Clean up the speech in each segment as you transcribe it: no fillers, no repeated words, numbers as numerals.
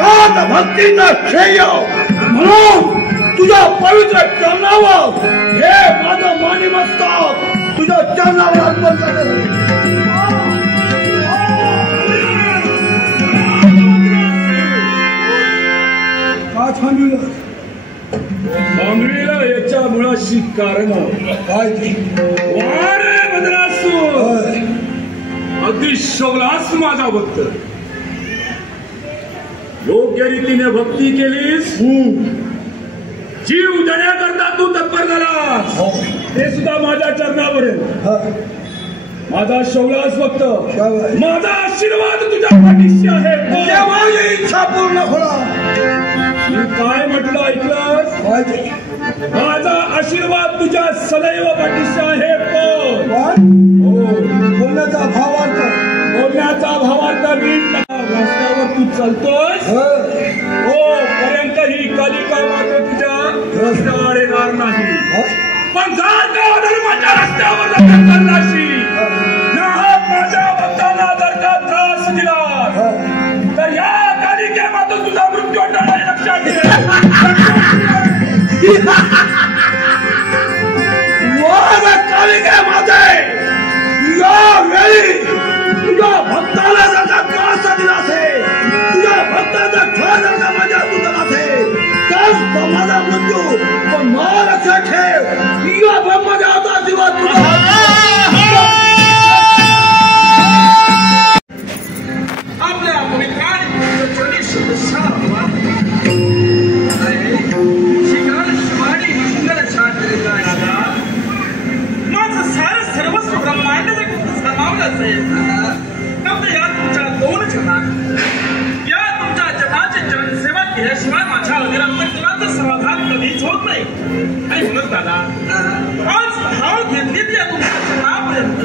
एकाच भक्तीचं श्रेय म्हणून तुझ्या पवित्र चरणावर हे माझं मानिमस्तक तुझ्या चरणावर अर्पण करतो. का थांबविलं याच्या मुळाशी कारण काय ते वारे मद्रासू अगदी शोभलास माझा भक्त. योग्य रीतीने भक्ती केलीस, जीव देण्याकरता तू तत्पर झालास, ते सुद्धा माझ्या चरणापर्यंत. माझा शोभलास भक्त, माझा आशीर्वाद तुझ्या पाठीशी आहे. माझी इच्छा पूर्ण होणार. मी काय म्हटलं ऐकलंस? माझा आशीर्वाद तुझ्या सदैव पाठीशी आहे. बोलण्याचा भावार्थ नीट रस्त्यावर तू चालतोस पर्यंत ही कालिका मात्र तुझ्या रस्त्यावर येणार नाही. पण जर का धर्माच्या रस्त्यावर चाललाशी माझ्या भक्ताला जर का त्रास दिला तर या कालिकेमातून तुझा मृत्यू टळणार. लक्षात घे. कालिकेमध्ये यावेळी तुझ्या भक्ताला जर का त्रास दिला असेल, तुझ्या भक्ताचा छळ जर का माझ्या तुझा असेल तर माझा मृत्यू. पण मला लक्षात ठेव, या ब्रह्मदेवाचा आशीर्वाद आपल्या पवित्राने शिवानी मंगल छान माझं सारं सर्वस्व ब्रह्मांड समावलं असेल फक्त या तुमच्या दोन जनात या तुमच्या जनाची जनसेवा केल्याशिवाय माझ्या अविरंतराचं समाधान कधीच होत नाही. आणि म्हणून दादा आज भाव घेतली या तुमच्या जनापर्यंत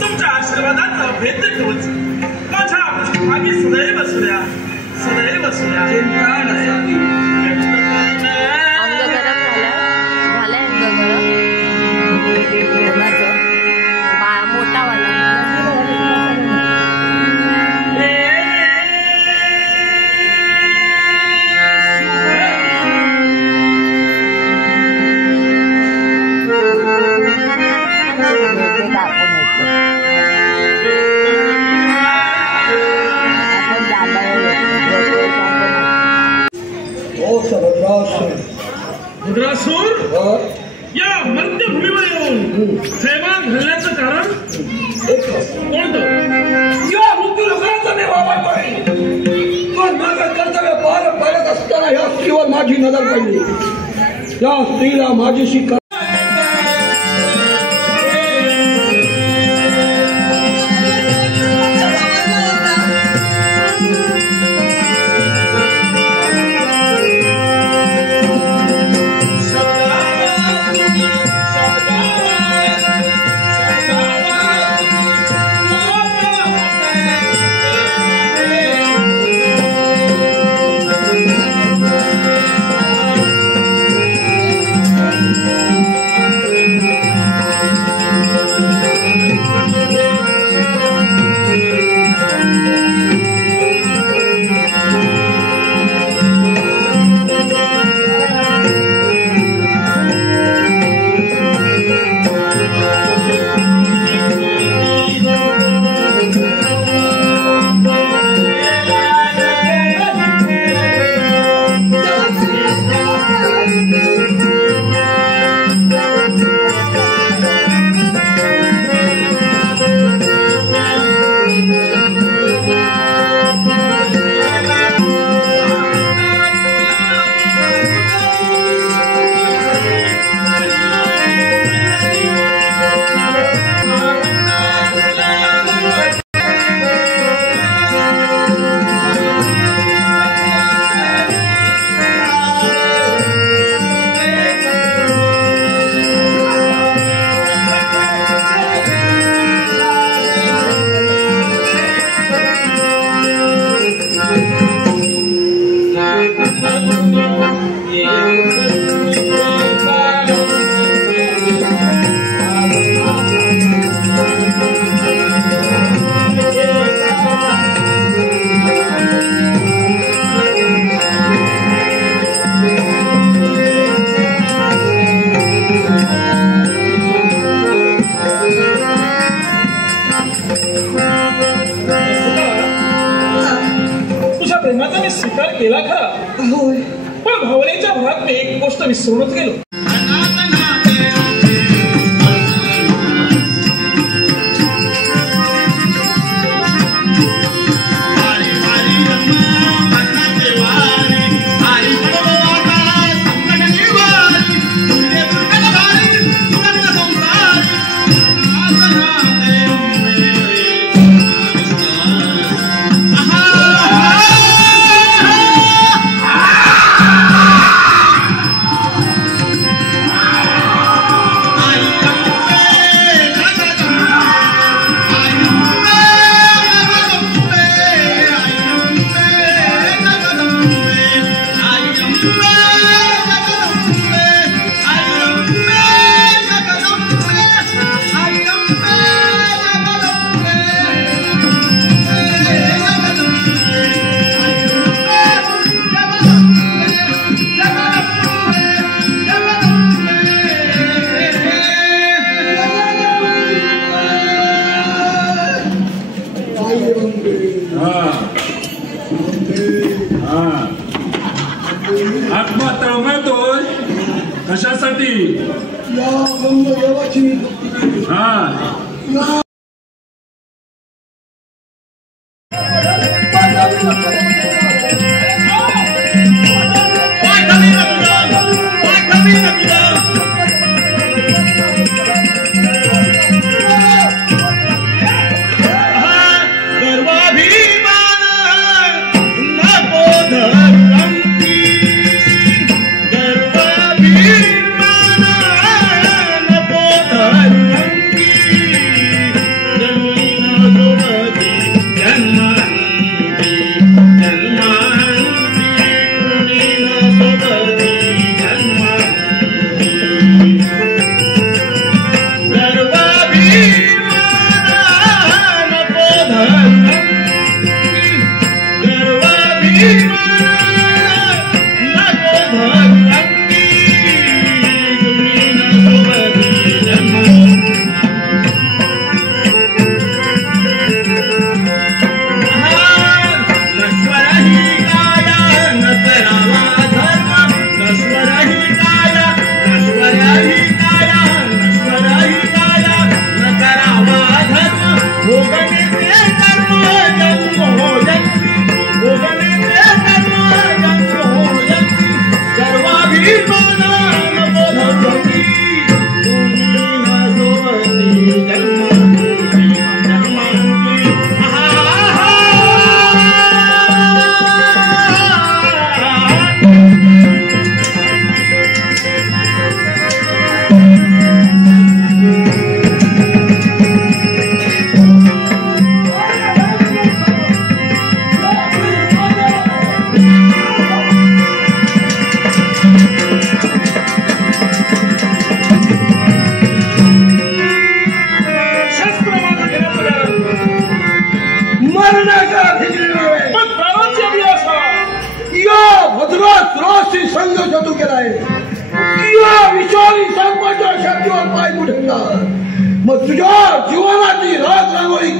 तुमच्या आशीर्वादाचा भेद कवच माझ्या पृष्ठभागी सदैव असुद्या सदैव असुद्या. भद्रासूर या मध्यभूमीवर येऊन सैमान घालण्याचं कारण कोणतं? या मृत्यू लोकांचा मी वापरतोय. पण माझं कर्तव्य पार पाडत असताना या स्त्रीवर माझी नजर पडली. या स्त्रीला माझीशी प्रेमाचा मी स्वीकार केला खरा, होय पण भावनेच्या भरात मी एक गोष्ट विसरूनच गेलो. आत्मा तळमळतोय कशासाठी? या मंद देवाची मग तुझ्या जीवनाची राग रांगोळी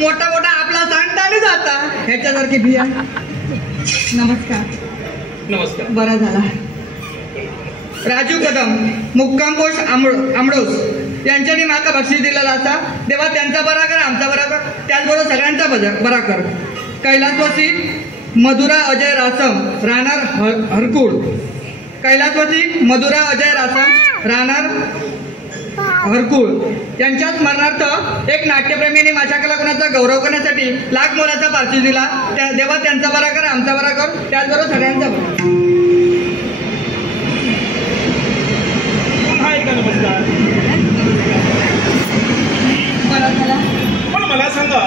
मोठा मोठा आपला सांगता नाही जाता ह्याच्यासारखी बिया. नमस्कार. नमस्कार. बरा झाला. राजू कदम मुक्काम पोस्ट आमडोस यांच्यानी माका बक्षीस दिलेला असा. तेव्हा त्यांचा बरा कर, आमचा बरा कर, त्याचबरोबर सगळ्यांचा बरा कर. कैलासवासी मधुरा अजय रासम राहणार हरकुळ. कैलासवासी मधुरा अजय रासम राहणार हरकुळ यांच्या स्मरणार्थ एक नाट्यप्रेमीने माझ्या कलागुणाचा गौरव करण्यासाठी लाख मोलाचा पारितोषिक दिला. देवा त्यांचा बरा कर, आमचा बरा कर, त्याचबरोबर सगळ्यांचा बरा. पुन्हा एकदा नमस्कार. बरा झाला. पण मला सांगा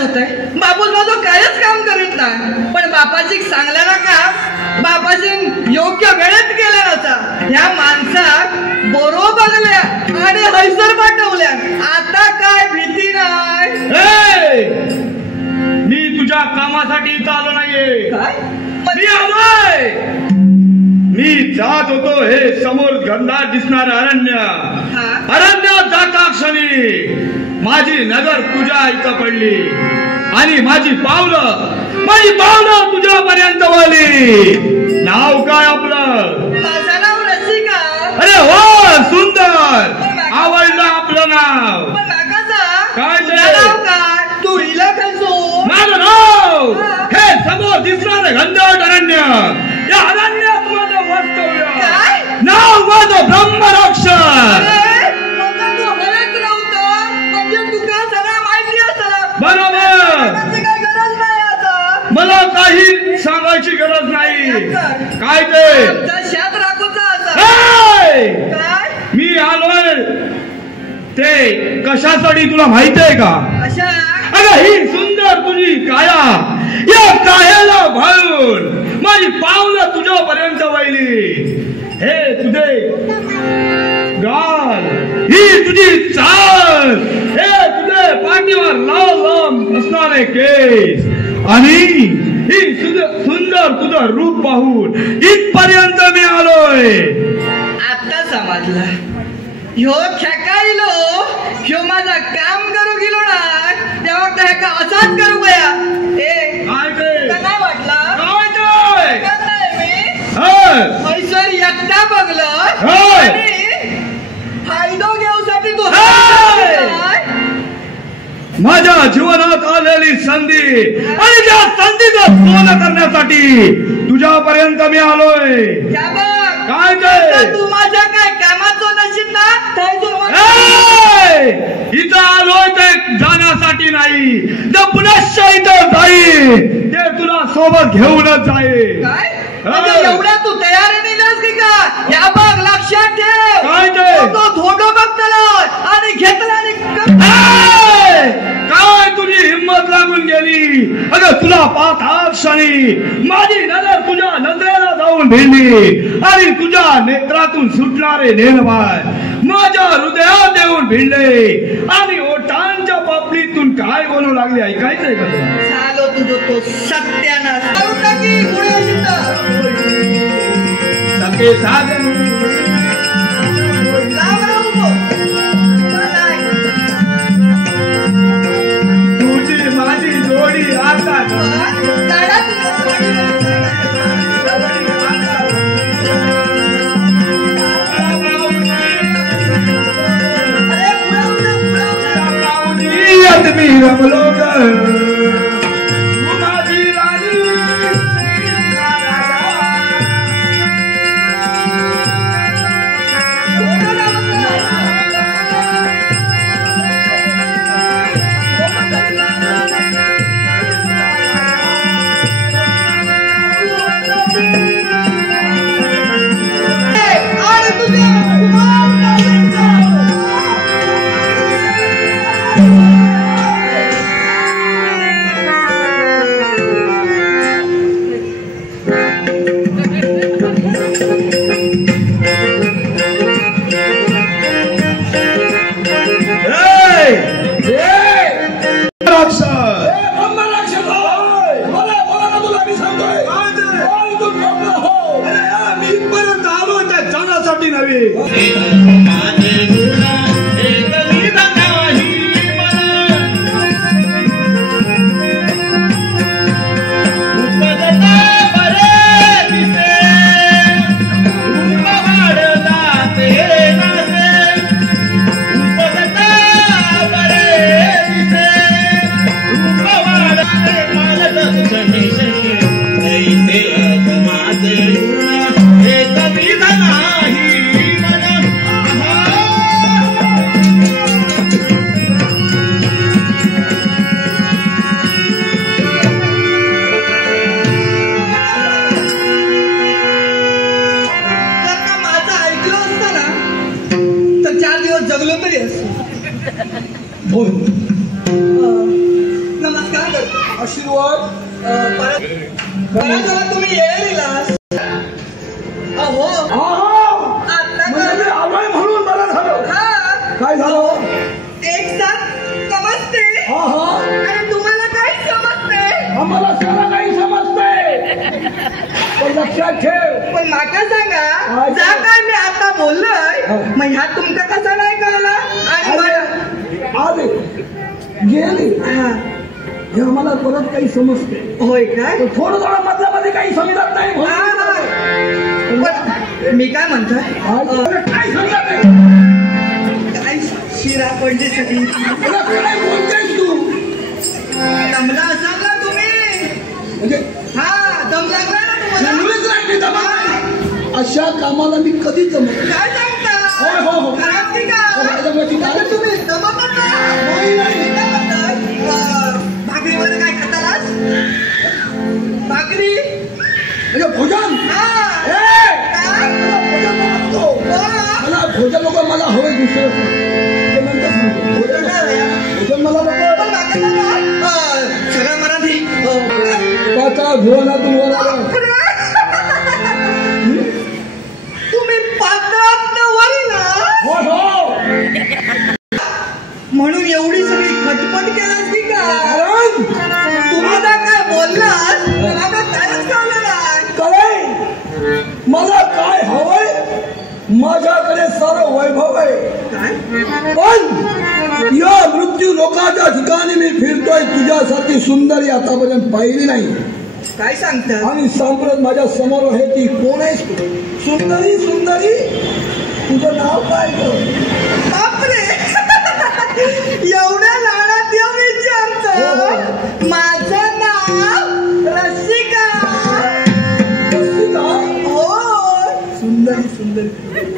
वाटत होतंय बापूस माझं कायच काम करीत नाही, पण बापाची सांगलेला काम बापाची योग्य वेळेत केला नव्हता. ह्या माणसाक बरो बघल्या आणि हैसर पाठवल्या. आता काय भीती नाही. मी तुझ्या कामासाठी इथं आलो नाहीये. काय मी आलोय. मी जात होतो हे समोर घनदाट दिसणारं अरण्यात जाता क्षणी माझी नजर तुझ्या इथं पडली आणि माझी पावलं तुझ्यापर्यंत वळली. नाव काय आपलं? माझं नाव रसिका. अरे हो, सुंदर, आवडलं आपलं नाव. काय नाव काय? तू हिला खायचो. माझं नाव हे समोर दिसणारं घनदाट अरण्य. या अरण्यात माझं वास्तव्य. नाव माझं ब्रह्मराक्षस. बरोबर, मला काही सांगायची गरज नाही. काय ते मी आलोय ते कशासाठी तुला माहिती आहे का? अगं ही सुंदर तुझी काया, या कायाला भाळून माझी पावलं तुझ्यापर्यंत वळली. हे तुझे गाल, ही तुझी चाल, हे तुझे पाठीवर लाल लांब असणारे केस आणि ही सुंदर तुझं रूप पाहून इथपर्यंत मी आलोय. आता समजला. ह्यो खेकायलो, ह्यो माझा काम करू गेलो ना तेव्हा काय असाच करू गया. काय वाटला? मैसर एकटा बघलं आणि फायदा घेऊसाठी तू माझ्या जीवनात आलेली संधी आणि त्या संधीचं सोनं करण्यासाठी तुझ्यापर्यंत मी आलोय. काय ते तू माझ्या काय कामाचं नशीब ना? इथं आलोय ते जाण्यासाठी नाही, तर पुनश्च इथं जाईल ते तुला सोबत घेऊनच जाईल. काय एवढ्या तू तयारी निघास की का? या बघ, लक्षात ठेव. काय ते धोडो बघतला आणि घेतला आणि काय तुझी हिंमत लागून गेली. अगं तुला पाहता क्षणी माझी नजर तुझ्या नजरेला जाऊन भिडली आणि तुझ्या नेत्रातून सुटणारे नेलवाय माझ्या हृदयात येऊन भिडले आणि ओठांच्या पापडीतून काय बोलू लागले ऐकायचंय का? झालो तुझं तो सत्यानाश. सखे सागर तुझी माझी जोडी आता मी रमलो माझी राणी. नमस्कार आशीर्वाद परत जरा तुम्ही येळ दिलास. अहो आता म्हणजे आलोय म्हणून मला झालं. काय झालं? एक साथ समजते हा आणि तुम्हाला काय समजते. आम्हाला सारा काही समजतंय, पण लक्षात ठेव. पण माका सांगा, जा काय मी आता बोललोय मग ह्या तुमका कसा नाही कळला. आणि आले गेले हे आम्हाला परत काही समजते. होय काय? थोडं थोडं मधल्यामध्ये काही समजत नाही. पण मी काय म्हणतोय, काय समजत नाही. काय शिरा पडली सगळी. काय बोलतेस तू? दमला असाल ना तुम्ही. म्हणजे दम लागला ना तुम्हाला. मुलीच नाही दमा. अशा कामाला मी कधीच जमत काय सांगता. हो खराब की का तुम्ही जमत नाही. भाकरीवर काय खातालास? भाकरी म्हणजे भोजन. मला भोजन नको, मला हवंय दुसरं. ते नंतर सांगतो. भोजन मला नको. सगळं मराठी. पाचा भुवनातून वर आला. तुम्ही पात्रात वरी ना. हो म्हणून एवढी सगळी खटपट केलास की काय? तुम्हाला काय बोललास मला कायच कळलं नाही. काय मला काय हवंय? माझ्याकडे सारं वैभव आहे. पण या मृत्यू लोकांच्या ठिकाणी मी फिरतोय. तुझ्यासारखी सुंदरी आतापर्यंत पाहिली नाही. काय सांगता? आणि सांप्रत माझ्या समोर आहे ती कोण आहे? सुंदरी सुंदरी तुझं नाव काय ग? बापरे एवढ्या लाडात येऊन विचारत. माझं नाव रसिका. हो सुंदरी सुंदरी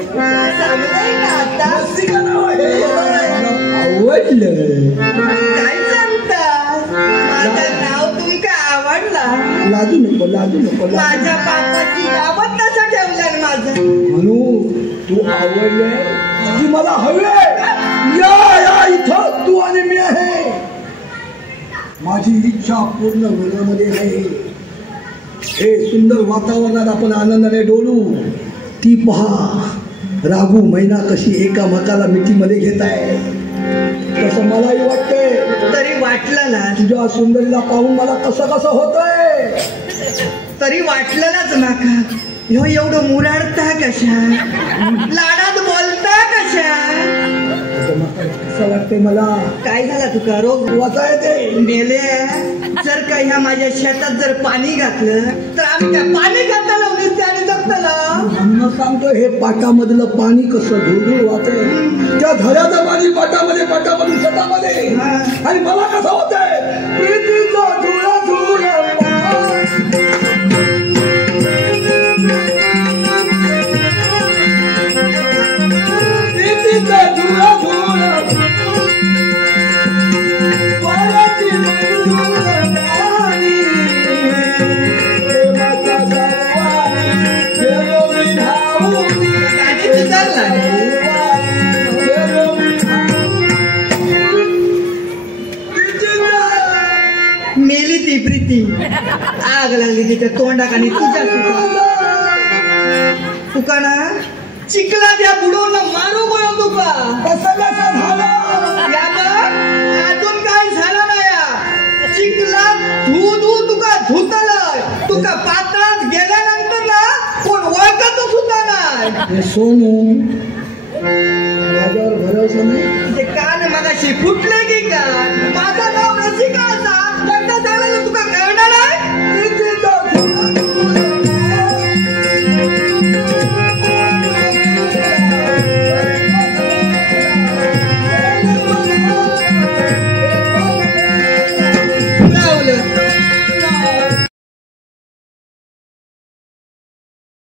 चांगलंय ना आता. रसिका नाव आहे. आवडलं. काय सांगता? माझं नाव तुमका आवडला. लाजू नको लाजू नको. माझ्या बापाची नावच तसं ठेवलं माझं. म्हणू तू आवडले जी मला हवे. या इथं तू आणि मी आहे. माझी इच्छा पूर्ण होण्यामध्ये आहे. हे सुंदर वातावरणात आपण आनंदाने डोलू. ती पहा राघू मैना कशी एकामेकाला मिठीमध्ये घेत आहे. तसं मलाही वाटतंय. तरी वाटलं ना. तुझ्या सुंदरीला पाहून मला कसं कसं होतंय. तरी वाटलं नाच माका. ह्यो एवढं मुराडता कशा, लाडात बोलता कशा. कसं वाटतंय मला. काय झाला तुका? रोग वाचा येते. मेले. जर का ह्या माझ्या शेतात जर पाणी घातलं तर आम्ही त्या पाणी घातलं आणि जगतलं. म्हणून सांगतो हे पाटामधलं पाणी कसं धुळधुळ वाचय. त्या झऱ्याचं पाणी पाटामध्ये पाटामधून शेतामध्ये. आणि मला कसं होतंय. प्रीतीचा धुळा धुळा प्रीतीचा धुळा धुळा वाऱ्याची मंजूर गाणी. प्रेमाचा गरवाणी गेलो मी धावून. गाणी सुधारला. मेली ती प्रीती. आग लागली तिच्या तोंडाक आणि तुझ्या तुका ना चिखला त्या बुडवून मारू गो तुका. कसं कसं झालं. अजून काय झालं नाही. चिखला धू तुका धुतलंय. तुका पात्रात गेल्यानंतर ना कोण ओळखत सुद्धा नाही. सोनू माझ्यावर भरोसा नाही. ते कान मगाशी फुटले की का. माझं नाव